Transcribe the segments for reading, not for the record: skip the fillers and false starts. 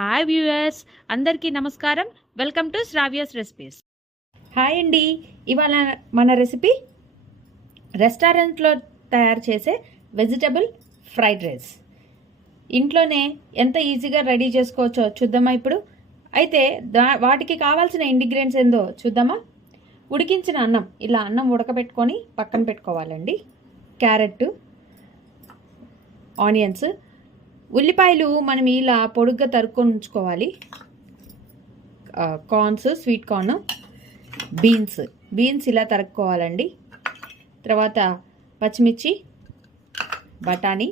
Hi viewers, అందరికీ నమస్కారం. Welcome to Sravya's recipes. Hi అండి. ఇవాళ మన రెసిపీ రెస్టారెంట్లో తయారు చేసే వెజిటబుల్ ఫ్రైడ్ రైస్. ఇంట్లోనే ఎంత ఈజీగా రెడీ చేసుకోవచ్చో చూద్దామా ఇప్పుడు. అయితే వాటికి కావాల్సిన ఇంగ్రీడియంట్స్ ఏందో చూద్దామా. ఉడికించిన అన్నం, ఇలా అన్నం ఉడకబెట్టుకొని పక్కన పెట్టుకోవాలండి. క్యారెట్, ఆనియన్స్, ఉల్లిపాయలు మనం ఇలా పొడుగ్గా తరుక్కొని ఉంచుకోవాలి. కార్న్స్, స్వీట్ కార్న్, బీన్స్ ఇలా తరుక్కోవాలండి. తర్వాత పచ్చిమిర్చి, బఠానీ,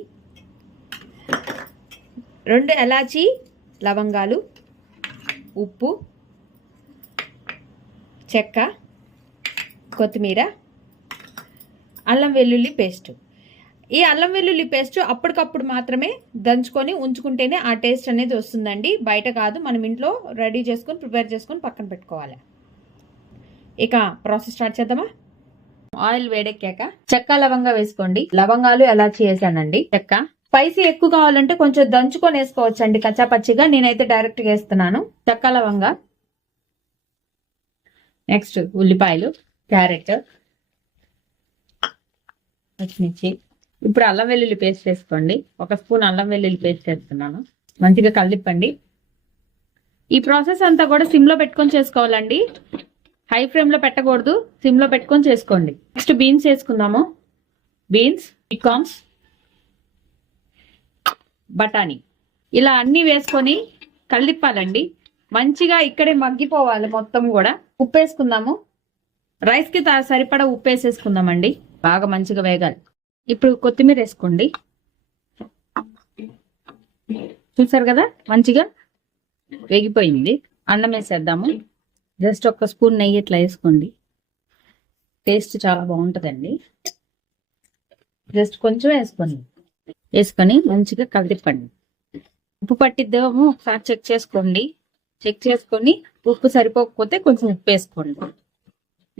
2 ఎలాచీ లవంగాలు, ఉప్పు, చెక్క, కొత్తిమీర, అల్లం వెల్లుల్లి పేస్ట్. ఈ అల్లం వెల్లుల్లి పేస్ట్ అప్పటికప్పుడు మాత్రమే దంచుకొని ఉంచుకుంటేనే ఆ టేస్ట్ అనేది వస్తుందండి, బయట కాదు. మనం ఇంట్లో రెడీ చేసుకొని ప్రిపేర్ చేసుకొని పక్కన పెట్టుకోవాలి. ఇక ప్రాసెస్ స్టార్ట్ చేద్దామా. ఆయిల్ వేడెక్కాక చెక్క, లవంగా వేసుకోండి. లవంగాలు ఎలాచి వేసానండి. చెక్క స్పైసీ ఎక్కువ కావాలంటే కొంచెం దంచుకొని వేసుకోవచ్చు అండి, కచ్చాపచ్చిగా. నేనైతే డైరెక్ట్గా వేస్తున్నాను. చెక్క, లవంగా. నెక్స్ట్ ఉల్లిపాయలు, క్యారెట్, పచ్చిమిర్చి. ఇప్పుడు అల్లం వెల్లుల్లి పేస్ట్ వేసుకోండి. 1 స్పూన్ అల్లం వెల్లుల్లి పేస్ట్ వేస్తున్నాను. మంచిగా కలిపండి. ఈ ప్రాసెస్ అంతా కూడా సిమ్లో పెట్టుకొని చేసుకోవాలండి, హై ఫ్లేమ్లో పెట్టకూడదు. సిమ్లో పెట్టుకొని చేసుకోండి. నెక్స్ట్ బీన్స్ వేసుకుందాము. బీన్స్, కార్న్స్, బఠానీ ఇలా అన్ని వేసుకొని కలిపాలండి. మంచిగా ఇక్కడే మగ్గిపోవాలి మొత్తం కూడా. ఉప్పు వేసుకుందాము. రైస్కి సరిపడా ఉప్పు వేసేసుకుందామండి. బాగా మంచిగా వేగాలి. ఇప్పుడు కొత్తిమీర వేసుకోండి. చూసారు కదా, మంచిగా వేగిపోయింది. అన్నం వేసేద్దాము. జస్ట్ 1 స్పూన్ నెయ్యి ఇట్లా వేసుకోండి. టేస్ట్ చాలా బాగుంటుందండి. జస్ట్ కొంచెం వేసుకొని మంచిగా కలిపండి. ఉప్పు పట్టిద్దాము ఒకసారి చెక్ చేసుకోండి. చెక్ చేసుకొని ఉప్పు సరిపోకపోతే కొంచెం ఉప్పు వేసుకోండి.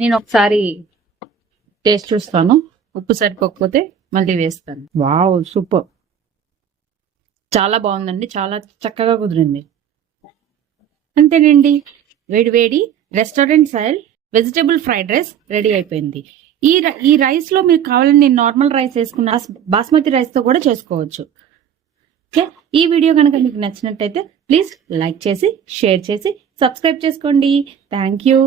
నేను ఒకసారి టేస్ట్ చూస్తాను. ఉప్పు సరిపోకపోతే మళ్ళీ వేస్తాను. వావ్, సూపర్, చాలా బాగుందండి. చాలా చక్కగా కుదిరింది. అంతేనండి, వేడి వేడి restaurant style vegetable fried rice ready అయిపోయింది. ఈ రైస్ లో మీరు కావాలని నేను నార్మల్ రైస్ వేసుకున్న, బాస్మతి రైస్ తో కూడా చేసుకోవచ్చు. ఓకే, ఈ వీడియో కనుక మీకు నచ్చినట్టయితే ప్లీజ్ లైక్ చేసి, షేర్ చేసి, సబ్స్క్రైబ్ చేసుకోండి. Thank you.